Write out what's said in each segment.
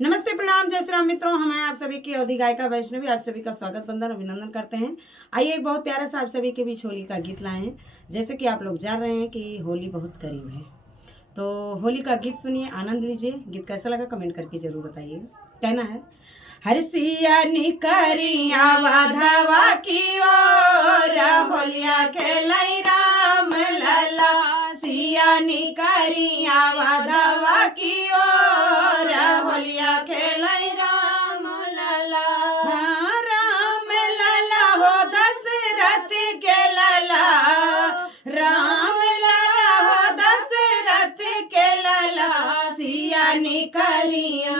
नमस्ते, प्रणाम, जय श्री राम मित्रों। हम हैं आप सभी की अवधि गायिका वैष्णवी। आप सभी का स्वागत वंदन अभिनंदन करते हैं। आइए एक बहुत प्यारा सा आप सभी के बीच होली का गीत लाए हैं। जैसे कि आप लोग जान रहे हैं कि होली बहुत करीब है, तो होली का गीत सुनिए, आनंद लीजिए। गीत कैसा लगा कमेंट करके जरूर बताइएगा। कहना है, हरसिया निकरिया वाधवा की ओर होलिया खेलाई राम लला। सिया निकरिया वाधवा की ओर होलिया खेलाई राम लला। राम लला हो दशरथ के लला, राम लला हो दशरथ के लला। सिया निकरिया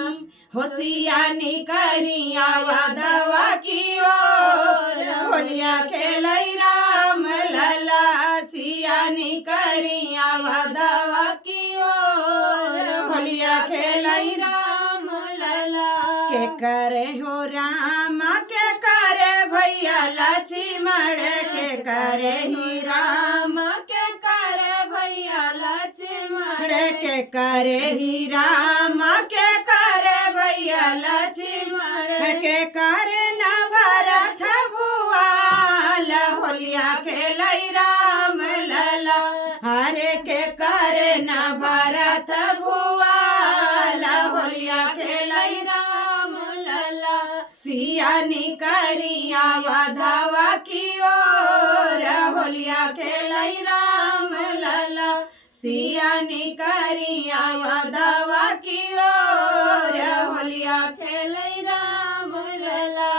हो सिया निकरिया वाधवा की ओर होलिया खेलाई राम लला। सिया निकरिया वाधवा की ओर होलिया खेलाई राम लला। के करे हो राम के करे भैया लक्ष्मण, के करे ही राम के करे भैया लक्ष्मण, के करे ही राम के करे भैया लक्ष्मण, के करे न भरत भुआल होलिया खेलाई राम लला। हरे के करे न भरत भुआल होलिया खेलाई राम लला। सिया निकरिया वाधवा की ओर होलिया खेलाई राम लला। सिया निकरिया वाधवा की ओर होलिया खेलाई राम लला।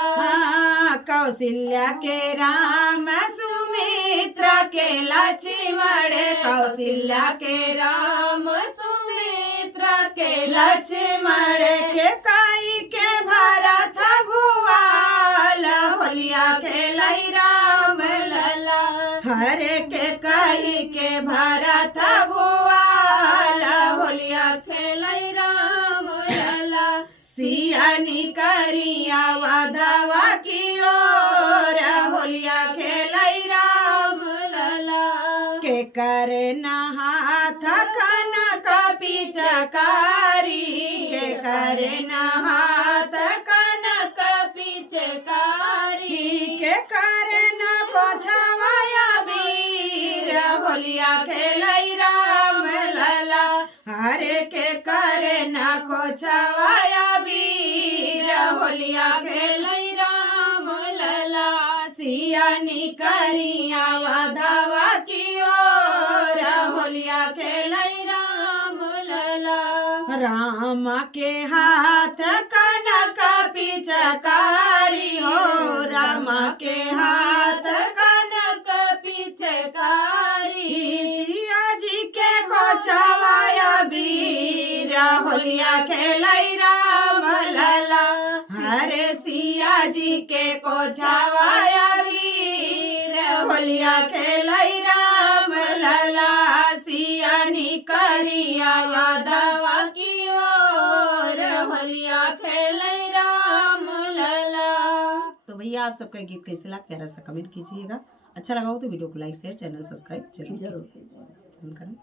कौशल्या के राम सुमित्रा के लक्ष्मण, कौशल्या के राम सुमित्रा के लक्ष्मण, के काई के भरत भुआल होलिया खेलाई राम लला। हरे के काई के भरत भुआल होलिया खेलाई राम लला। सिया निकरिया वाधवा की ओर होलिया खेलाई राम लला। के करे न हाथ कनक पिचकारी, के करे न हाथ कनक पिचकारी, के करे न पोछवाया वीर होलिया खेलाई राम लला। हरे के करे न कोछवाया वीर होलिया खेलाई राम लला। सिया निकरिया वाधवा की ओर होलिया खेलाई राम लला। राम के हाथ कनक पिचकारी हो, राम के हाथ कनक पिचकारी। सिया जी के कोछवाया वीर होलिया खेलाई राम लला। हरे सिया जी के कोछवाया वीर होलिया खेलाई राम लला। सिया निकरिया वाधवा की ओर होलिया खेलाई राम लला। तो भैया आप सबका गीत कैसे लगा प्यारा सा कमेंट कीजिएगा। अच्छा लगा हो तो वीडियो को लाइक शेयर चैनल सब्सक्राइब जरूर करें।